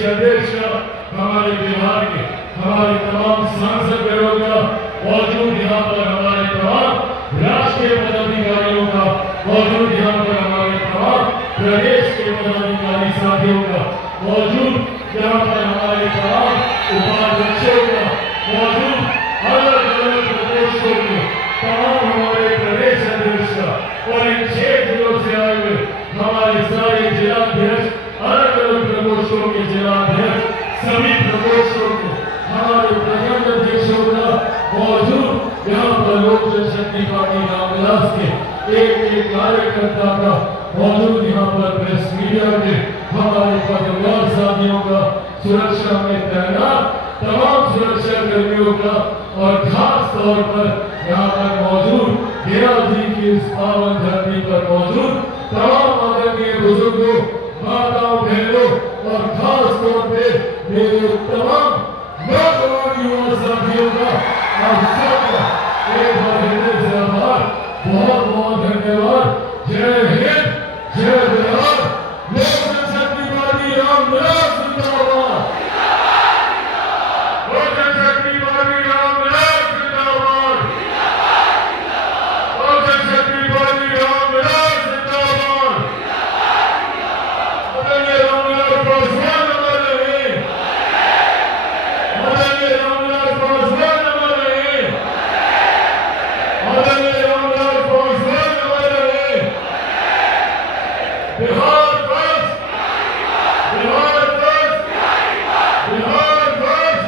प्रदेश अध्यक्ष हमारे बिहार के हमारे तमाम सांसद गणों का मौजूद, यहाँ पर हमारे तमाम राष्ट्रीय पदाधिकारियों का मौजूद, यहाँ पर हमारे तमाम प्रदेश के पदाधिकारी साथियों का मौजूद, यहाँ पर हमारे तमाम उपाध्यक्षों का मौजूद, अलग अलग प्रदेशों के तमाम हमारे प्रदेश अध्यक्ष और इन 6 जिलों से आए हुए हमारे सारे जिलाध्यक्ष, अलग अलग प्रकोष्ठों के जिलाध्यक्ष, सभी प्रकोष्ठों को हमारे प्रखंड अध्यक्षों का मौजूद, यहाँ पर लोक जनशक्ति पार्टी रामविलास के एक कार्यकर्ता का मौजूद, यहाँ पर प्रेस मीडिया के हमारे पत्रकार साथियों का, सुरक्षा में तैनात तमाम सुरक्षा कर्मियों का और खास तौर पर यहाँ पर मौजूद घेरा जी की इस पावन धरती पर मौजूद तमाम आदरणीय बुजुर्गों, माताओं, बहनों और खास तौर पे मेरे तमाम नौजवान युवा साथियों का आप सबका एक बार हृदय से आभार, बहुत बहुत धन्यवाद। जय हिंद, जय बिहार, लोक जनशक्ति पार्टी रामविलास जिंदाबाद, लोक जनशक्ति पार्टी रामविलास जिंदाबाद, लोक जनशक्ति पार्टी रामविलास जिंदाबाद। आदरणीय रामविलास पासवान अमर रहे, आदरणीय रामविलास पासवान अमर रहे, आदरणीय रामविलास पासवान अमर रहे। Bihar first, Bihar first, Bihar first,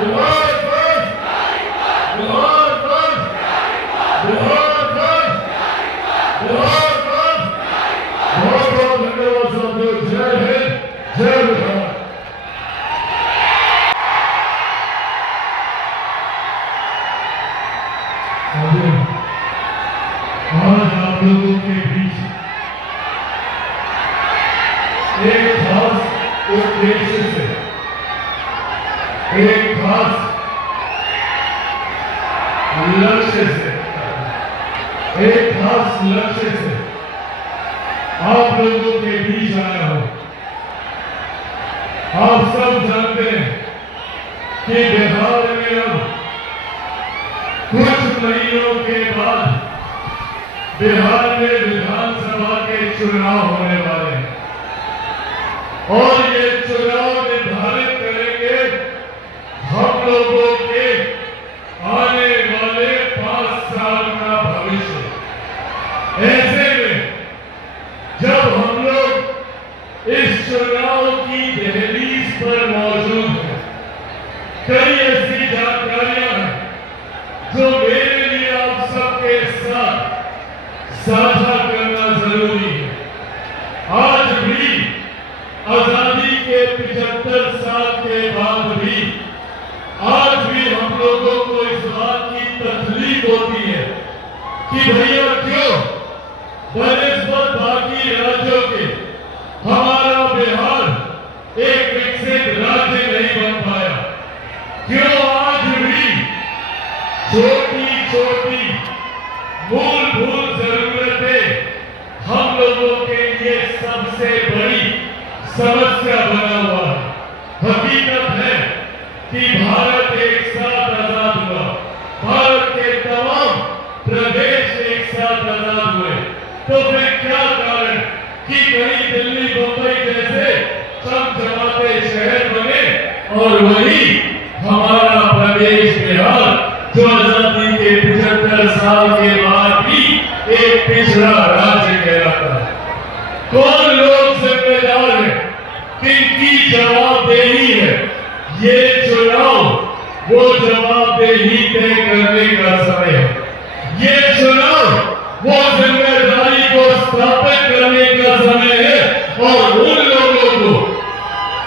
Bihar first, Bihar first, Bihar first, Bihar first. बहुत बहुत धन्यवाद साथियों। जय हिंद, जय बिहार। आज आप लोगों के बीच एक खास उद्देश्य से, एक खास लक्ष्य से, एक खास लक्ष्य से आप लोगों के बीच आया हूं। आप सब जानते हैं कि बिहार में अब कुछ महीनों के बाद बिहार में विधानसभा के चुनाव होने वाले हैं और ये चुनाव निर्धारित करेंगे हम लोगों के आने वाले 5 साल का भविष्य। ऐसे में जब हम लोग इस चुनाव की दहलीज पर मौजूद हैं, कई ऐसी जानकारियां हैं जो मेरे लिए आप सबके साथ साझा करना जरूरी है। आज भी आजादी के 75 साल के बाद भी आज भी हम लोगों को इस बात की तकलीफ होती है कि भैया क्यों बनिस्बत बाकी राज्यों के हमारा बिहार एक विकसित राज्य नहीं बन पाया, क्यों आज भी छोटी छोटी मूलभूत जरूरतें हम लोगों के लिए सबसे बड़ी समस्या बना हुआ है। हकीकत है कि भारत एक साथ आजाद हुआ, भारत के तमाम प्रदेश एक साथ आजाद हुए, तो फिर क्या कारण कि कहीं दिल्ली, बंबई जैसे चमचमाते शहर बने और वही हमारा प्रदेश बिहार जो आजादी के 75 साल के बाद भी एक पिछड़ा राज्य कहलाता है। कौन लोग जिम्मेदार है, किनकी जवाबदेही है? ये चुनाव वो जवाबदेही तय करने का समय है। ये चुनाव वो जिम्मेदारी को स्थापित करने का समय है और उन लोगों को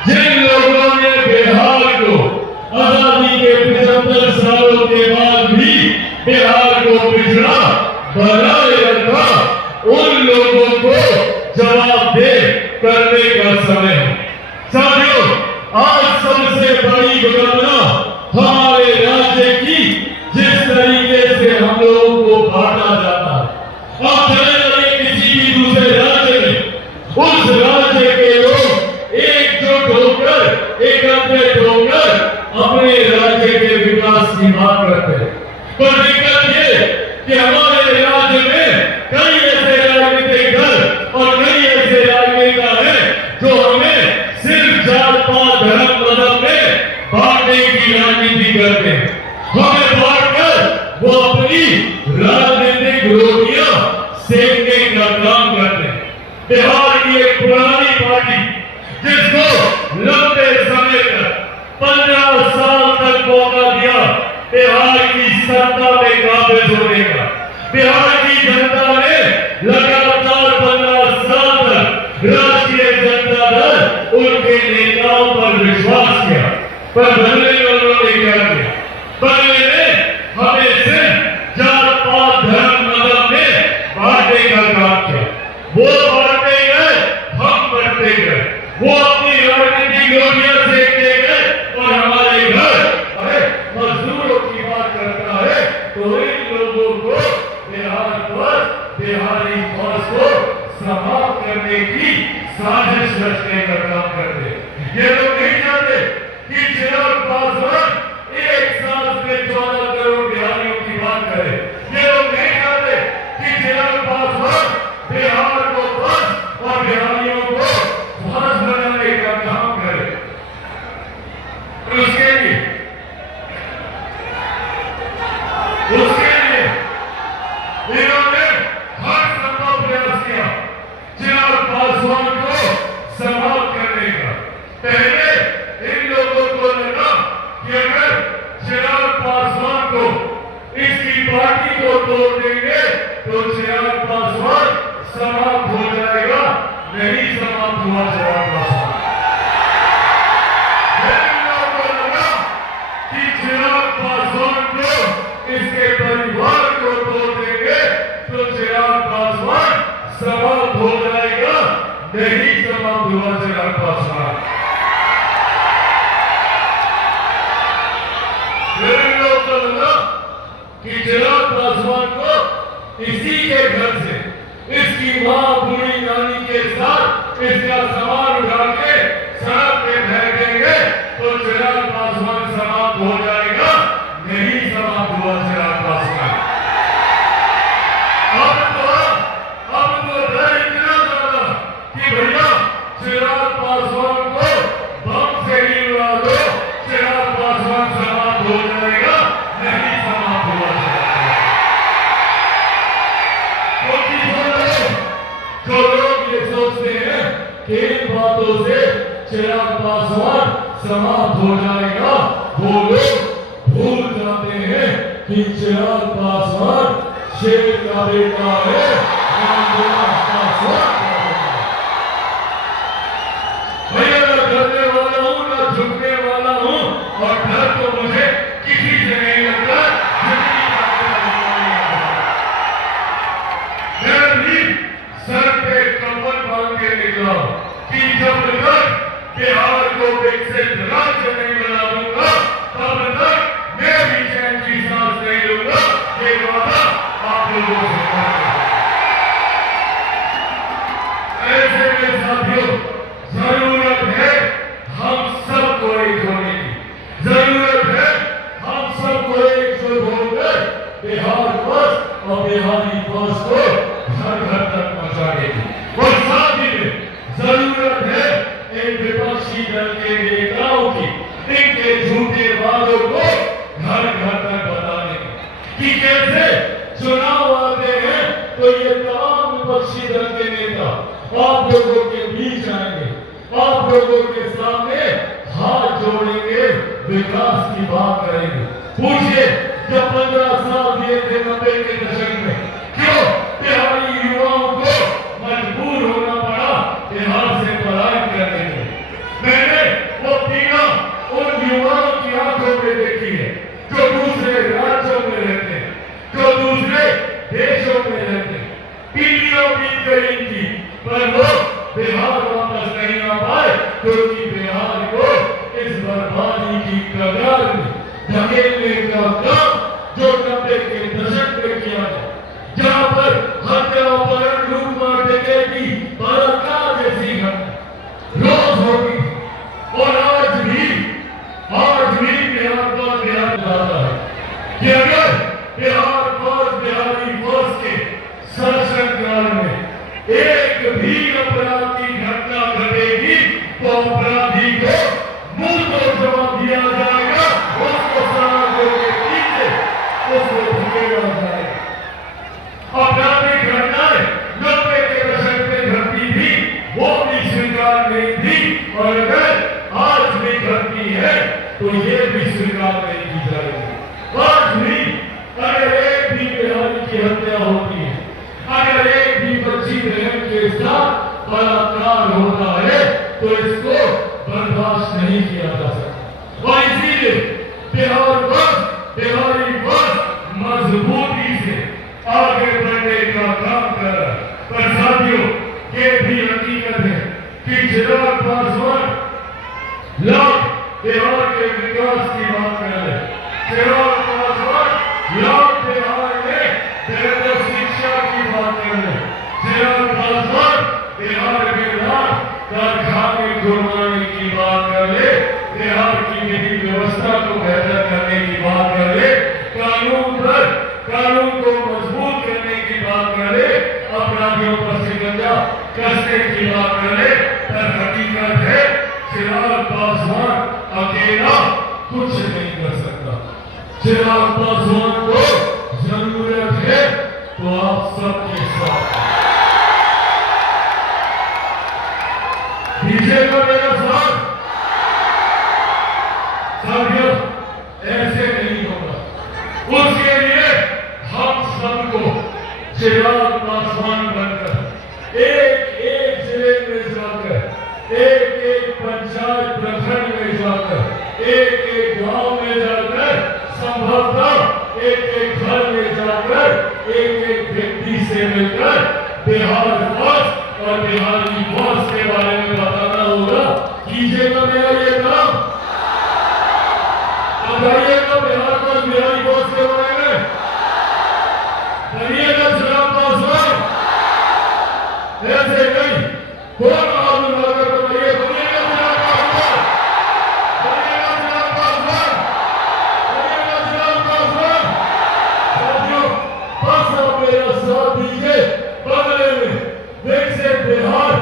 जिन लोगों ने बिहार को आजादी के 75 सालों के बाद भी बिहार को पिछड़ा बनाए रखा, उन लोगों को जवाबदेह करने का समय है। साथियों, आज सबसे बड़ी विडंबना हमारे राज्य की जिस तरीके से हम लोगों को बांटा जाता है। अब चले जाइए किसी भी दूसरे राज्य में, उस राज्य के लोग एकजुट होकर बिहार की जनता ने लगातार 15 साल तक राष्ट्रीय जनता दल उनके नेताओं पर विश्वास किया, पर बदले में उन्होंने क्या किया? बदले में हमें सिर्फ जात पात धर्म मजहब में बांटने का काम किया। वो बांटते गए, हम बढ़ते गए। वो अपनी राजनीतिक योजना सेकते गए और हमारे घर मजदूरों की बात करता है तो इन लोगों को बिहार पर बिहारी फौज को समाप्त करने की साजिश रचने का काम करते। ये लोग नहीं जानते कि चिराग पासवान एक साल में 14 करोड़ बिहारियों की बात करे। ये लोग नहीं जानते कि चिराग पासवान बिहार को फंस और बिहारियों को फंस बनाने का काम करे। उसके लिए इन्होंने हर संभव प्रयास किया चिराग पासवान को समाप्त करने का। पहले इन लोगों को लगा कि अगर चिराग पासवान को इसकी पार्टी को तोड़ देंगे तो चिराग पासवान समाप्त हो जाएगा। नहीं समाप्त हुआ चिराग पासवान। इन लोगों को लगा कि चिराग पासवान को इसके परिवार को तोड़ देंगे तो चिराग पासवान समाप्त हो जाएगा। नहीं समाप्त हुआ चिराग पासवान। इन लोगों को लगा कि चिराग पासवान को इसी के घर से इसकी मां बूढ़ी नानी के साथ इसका सामान उठा के सड़क पे फेंक देंगे तो चिराग पासवान समाप्त हो जाएगा। नहीं समाप्त हुआ चिराग पासवान। अब तो डर इतना ज्यादा कि भैया चिराग पासवान को बम से ही उड़ा दो, चिराग पासवान समाप्त हो जाएगा। नहीं समाप्त हुआ जो लोग ये सोचते हैं कि इन बातों से चिराग पासवान समाप्त हो जाएगा, वो लोग भूल जाते हैं कि चिराग पासवान शेर का बेटा है। भैया मैं डरने वाला हूं ना झुकने वाला हूं और डर तो मुझे किसी से नहीं लगता। मैं भी सर पे कम्बल बांध के निकला कि जब तक बिहार को विकसित राज्य नहीं बना दूंगा तब तक मैं भी चैन की सांस नहीं लूंगा। ये वादा आप लोगों से करता हूं। ऐसे में साथियों जरूरत है हम सबको एक होने की। जरूरत है हम सबको एकजुट होकर बिहार फर्स्ट और बिहारी फर्स्ट को घर घर तक पहुंचाने की। और साथ ही में जरूरत है इन विपक्षी दल के नेताओं की इनके झूठे वादों को घर घर तक बताने की कि कैसे चुनाव आते हैं तो ये तमाम विपक्षी दल के नेता आप लोगों के बीच आएंगे, आप लोगों के सामने हाथ जोड़ेंगे, विकास की बात करेंगे। पूछिए जब 15 साल दिए थे 90 के दशक में क्यों बिहारी युवाओं को मजबूर होना पड़ा बिहार से पलायन करने के लिए? मैंने वो पीड़ा उन युवाओं की आंखों में देखी है जो दूसरे राज्यों में रहते हैं, जो दूसरे देशों में रहते हैं। पीढ़ियों बीत गई इनकी, पर वो बिहार वापस नहीं आ पाए क्योंकि बिहार को इस बर्बादी की कगार में धकेलने का काम जो 90 के दशक में किया गया, जहां पर हत्या अपहरण लूटमार डकैती बलात्कार जैसी घटना रोज होती थी। और आज भी बिहार का बिहार जाता है कि अगर बिहार फौज बिहारी फौज के शासनकाल में एक भी अपराध की घटना घटेगी तो अपराधी को मुंह तो जवाब दिया जाएगा, उसको सलाखों के पीछे उसको धकेला जाएगा। अपराधी अपराध होता है तो इसको बर्दाश्त नहीं किया जा सकता। और इसीलिए बिहार वर्ष, बिहारी वर्ष मजबूती से आगे बढ़ने का काम कर रहा है। पर साथियों, ये भी हकीकत है कि चिराग पासवान लाख बिहार के विकास की बात कर रहे हैं। चिराग पासवान लाख बिहार में बेहतर शिक्षा की बात कर रहे हैं। चिराग पासवान बिहार में लाख कारखाने खुलवाने की बात कर रहे, बिहार की विधि व्यवस्था को बेहतर करने की बात कर रहे, कानून को मजबूत करने की बात कर रहे, अपराधियों पर शिकंजा कसने की बात कर रहे। पर हकीकत है चिराग पासवान अकेला कुछ नहीं कर सकता। चिराग पासवान को जरूरत है तो आप सबके साथ दीजिएगा मेरा साथ। साथियों, ऐसे नहीं होगा। उसके लिए हम सबको चिराग पासवान बनकर एक एक जिले में जाकर, एक एक पंचायत प्रखंड में जाकर, एक एक गांव में जाकर, संभवतः एक एक घर में जाकर एक एक व्यक्ति से मिलकर बिहार फर्स्ट और बिहारी फर्स्ट के बारे में बताना होगा। कीजिएगा मेरा ये काम, बताइएगा बिहार फर्स्ट बिहारी फर्स्ट के बारे में, करिएगा चिराग पासवान। ऐसे नहीं, कौन आदमी लाकर बताइए, बनिएगा चिराग पासवान, बनिएगा चिराग पासवान, बनिएगा चिराग पासवान। साथियों, बस आप मेरा साथ दीजिए। बदले में विकसित बिहार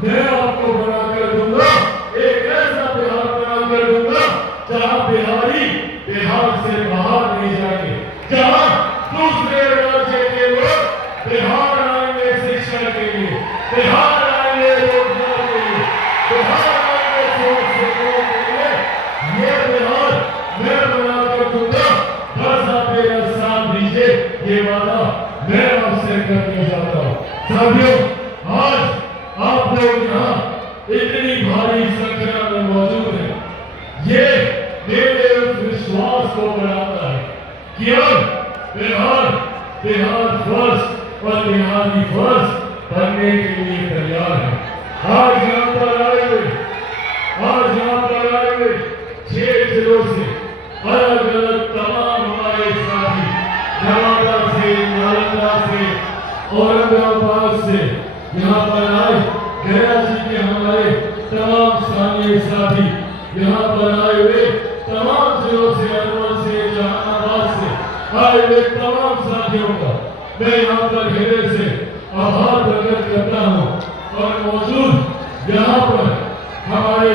मैं आपको बनाकर दूंगा, एक ऐसा बिहार बनाकर दूंगा जहां बिहारी बिहार से बाहर नहीं जाएंगे, जहां दूसरे राज्य के लोग बिहार आएंगे शिक्षा के लिए, बिहार आएंगे रोजगार के लिए, बिहार आएंगे समाज सेवाओं के लिए। ये बिहार मैं बनाकर दूंगा। बस आप मेरा साथ दीजिए, ये वादा मैं आपसे करके जाता हूँ। साथियों, आज आप लोग यहाँ इतनी भारी संख्या में मौजूद हैं, ये मेरे उस विश्वास को बढ़ाता है कि अब बिहार फर्स्ट और बिहारी फर्स्ट बनने के लिए तैयार है। आज यहाँ पर आए हुए 6 जिलों से अलग अलग तमाम हमारे साथी, नवादा से, नालंदा से, औरंगाबाद से यहाँ पर आए। गया जी के हमारे तमाम स्थानीय साथी यहाँ पर आए हुए, तमाम जिलों से, अरवल से, जहानाबाद से आए हुए तमाम साथियों का मैं यहाँ पर हृदय से आभार प्रकट करता हूँ। और मौजूद यहाँ पर हमारे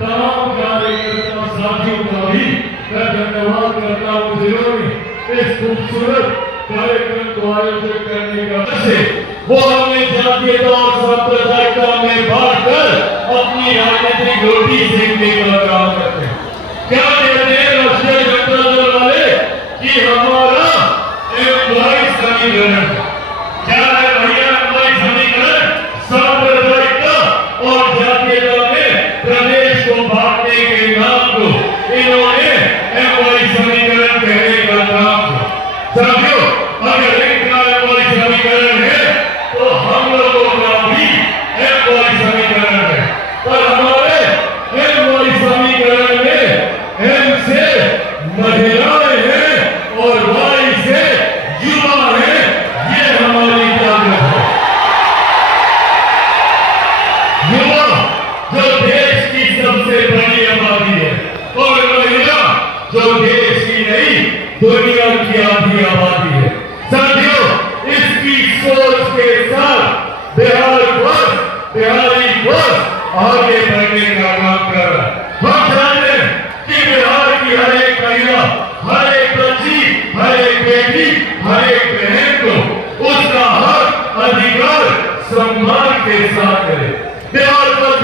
तमाम कार्यकर्ता साथियों का भी मैं धन्यवाद करता हूँ, जिन्होंने इस खूबसूरत कार्यक्रम को आयोजित करने का वो हमें जातीयता और सांप्रदायिकता में बांटकर अपनी राजनीतिक रोटी सेकने का काम करते हैं। क्या कहते हैं राष्ट्रीय जनता दल वाले कि हमारा एम्प्लॉय समीकरण क्या है भैया? एम्प्लॉय समीकरण सांप्रदायिकता और जातीयता में प्रदेश को बांटने के नाम को इन्होंने एम्प्लॉय समीकरण कहने का नाम किया। साथियों, अगर इनका एम्प्लॉय समीकरण है तो हम लोगों का भी एम्प्लॉय समीकरण है। पर हमारे एम्प्लॉय समीकरण में एम से महिलाएं हैं और वाई से युवा है। ये हमारी ताकत है। युवा जो देश की सबसे बड़ी आबादी है और महिला जो देश की नहीं दुनिया की आधी आबादी है। साथियों, इसकी सोच के साथ बिहारी फर्स्ट आगे बढ़ने का काम कर रहा है। हम जानते हैं कि बिहार की हर एक महिला, हर एक बच्ची, हर एक बेटी, हर एक बहन को उसका हक, अधिकार सम्मान के साथ करे। बिहार फर्स्ट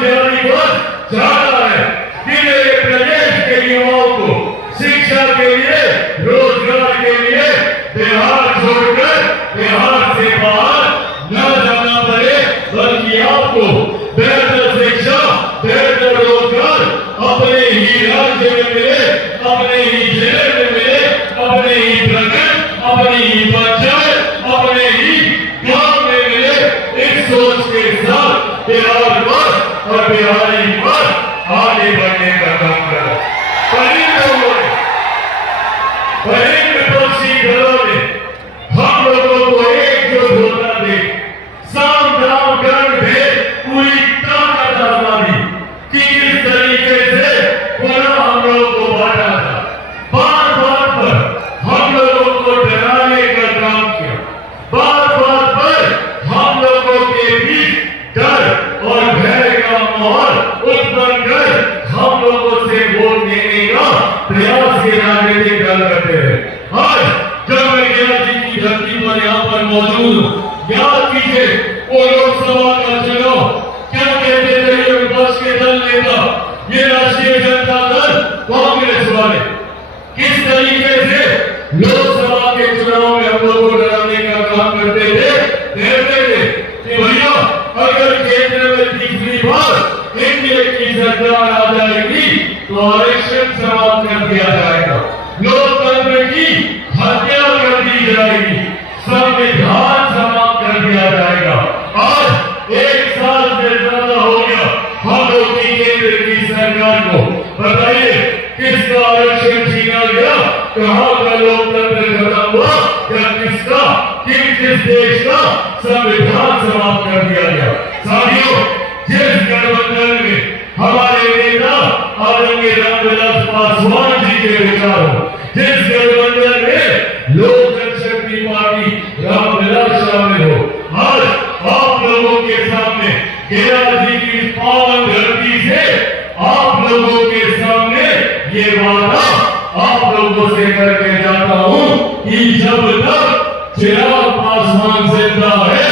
चाहता है कि मेरे प्रदेश के युवाओं को शिक्षा के लिए, रोजगार के लिए बिहार छोड़कर बिहार से बाहर न जाना पड़े, बल्कि आपको बेहतर बिहारी पर आगे बढ़ने का काम करा। कई लोगों ने, कई विपक्षी दलों ने हम लोगों को एकजुट होना दे, साम दाम दंड भेद पूरी ताकत आजमा दी कि किस तरीके से कोरोना हम लोगों को बांटा था। बात बात पर हम लोगों को डराने का काम किया, बात बात पर हम लोगों के बीच डर और भय का माहौल उत्पन्न कर हम लोगों से वोट लेने का प्रयास के राजनीतिक दल करते हैं। आज जब मैं गया जी की धरती पर यहाँ पर मौजूद हूँ, याद कीजिए वो लोकसभा का चुनाव क्या कहते थे ये विपक्ष के दल नेता, ये राष्ट्रीय जनता दल, कांग्रेस वाले किस तरीके से लोकसभा के चुनाव में हम लोगों को डराने का काम करते थे। कहते थे कि भैया अगर केंद्र में तीसरी बार एनडीए की सरकार आ जाएगी तो आरक्षण समाप्त कर दिया जाएगा, लोकतंत्र की हत्या कर दी जाएगी, संविधान समाप्त कर दिया जाएगा। आज एक साल से ज्यादा हो गया हम लोग की केंद्र की सरकार को, बताइए किसका आरक्षण छीना गया, कहां का लोकतंत्र खत्म हुआ, या किसका किस देश का संविधान समाप्त कर दिया गया। साथियों, जिस गठबंधन में हमारे नेता आदरणीय रामविलास पासवान जी के विचार हो, जिस गठबंधन में लोक जनशक्ति पार्टी रामविलास शामिल हो, आज आप लोगों के सामने गया जी की पावन धरती से आप लोगों के सामने ये वादा आप लोगों से करके जाता हूं कि जब तक चिराग पासवान जिंदा है